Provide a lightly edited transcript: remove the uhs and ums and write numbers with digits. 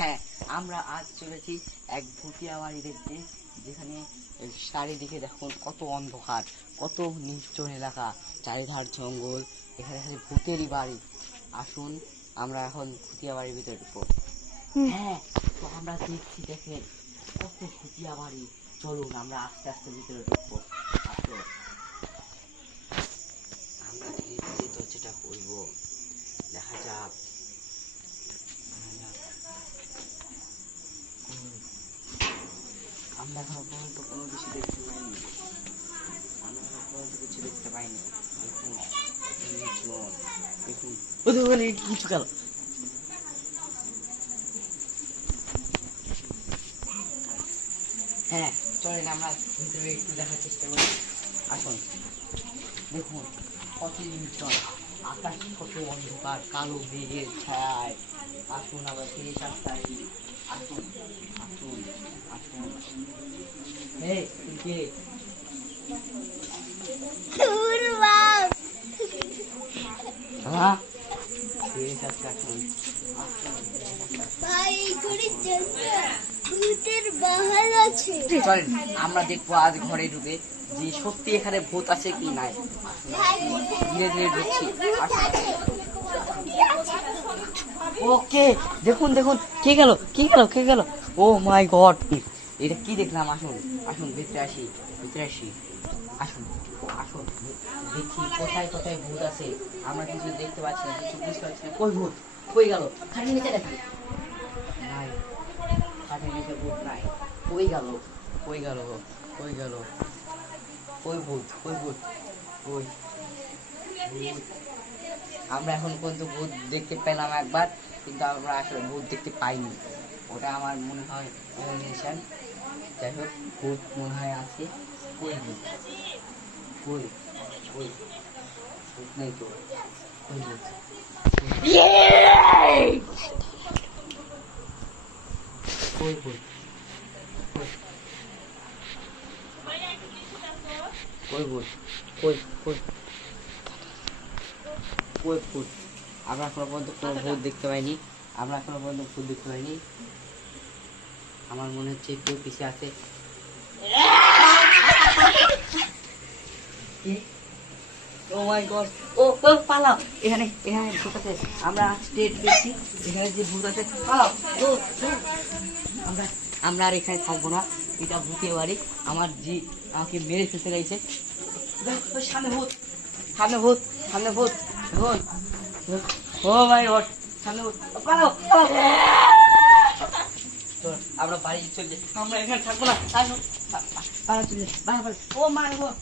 হ্যাঁ, আমরা আজ চলেছি এক ভুটিয়া বাড়ি দেখতে, যেখানে চারিদিকে দেখুন কত অন্ধকার, কত নির্জন এলাকা, চারিধার জঙ্গল, এখানে খালি ভূতেরই বাড়ি। আসুন আমরা এখন ভুটিয়া বাড়ির ভিতরে ঢুকবো। হ্যাঁ, তো আমরা দেখছি, দেখেন কত ভুটিয়া বাড়ি। চলুন আমরা আস্তে আস্তে ভিতরে ঢুকবো। আসুন, আমরা ধীরে ধীরে দরজাটা খুলবো, দেখা যাক। আমরা এখনো পর্যন্ত কোনো কিছু দেখতে পাইনি, আমরা এখনো পর্যন্ত কিছু দেখতে পাইনি। দেখুন দেখুন, ওদের কিছু গেল। হ্যাঁ, চলেন আমরা ভিতরে একটু দেখার চেষ্টা করি। আসুন, দেখুন কত নির্জন, আকাশ কত অন্ধকার, কালো মেঘের ছায়। আসুন আবার সেই রাস্তায়, আসুন আসুন আসুন। এই কে? হ্যাঁ, সেই রাস্তা। আসুন চলেন আমরা দেখবো আজ ঘরে ঢুকে যে সত্যি এখানে ভূত আছে কি নাই। ধীরে ধীরে ঢুকছি। ওকে, দেখুন দেখুন, কে গেল কে গেল কে গেল? ও মাই গড, এটা কি দেখলাম? আসুন আসুন, ভিতরে আসি ভিতরে আসি। আসুন আসুন, দেখি কোথায় কোথায় ভূত আছে। আমরা কিছু দেখতে পাচ্ছি না, কিছু বুঝতে পারছি না। কই ভূত? কই গেল? খাটের নিচে দেখি নাই, খাটের নিচে ভূত নাই। কই গেল কই গেল কই গেল? কই ভূত কই ভূত কই? আমরা এখন পর্যন্ত ভূত দেখতে পেলাম একবার, কিন্তু আমরা আসলে ভূত দেখতে পাইনি। ওটা আমার মনে হয় ইমাজিনেশন। যাই হোক, ভূত মনে হয় আছে। কই ভূত? কই কই? ভূত নেই তো। কই ভূত? কই ভূত? কই ভূত? কই কই কই ভূত? আমরা এখনো পর্যন্ত কোনো ভূত দেখতে পাইনি। আমরা এখনো পর্যন্ত ভূত দেখতে পাইনি। আমার মনে হচ্ছে কেউ পিছিয়ে আছে। ও মাই গড, ও ও পালাও, এখানে এখানে ভূত আছে। আমরা স্টেট দেখছি, এখানে যে ভূত আছে, পালাও। ও আমরা আমরা আর এখানে থাকবো না, এটা ভূতের বাড়ি। আমার জি আমাকে মেরে ফেলতে চাইছে। সামনে ভূত, সামনে ভূত, সামনে ভূত, ভূত। ও মাই গড, সামনে ভূত, পালাও পালাও। আমরা বাড়ি চলে যাই, আমরা এখানে থাকবো না। পালা চলে যাই, ও মাই গড।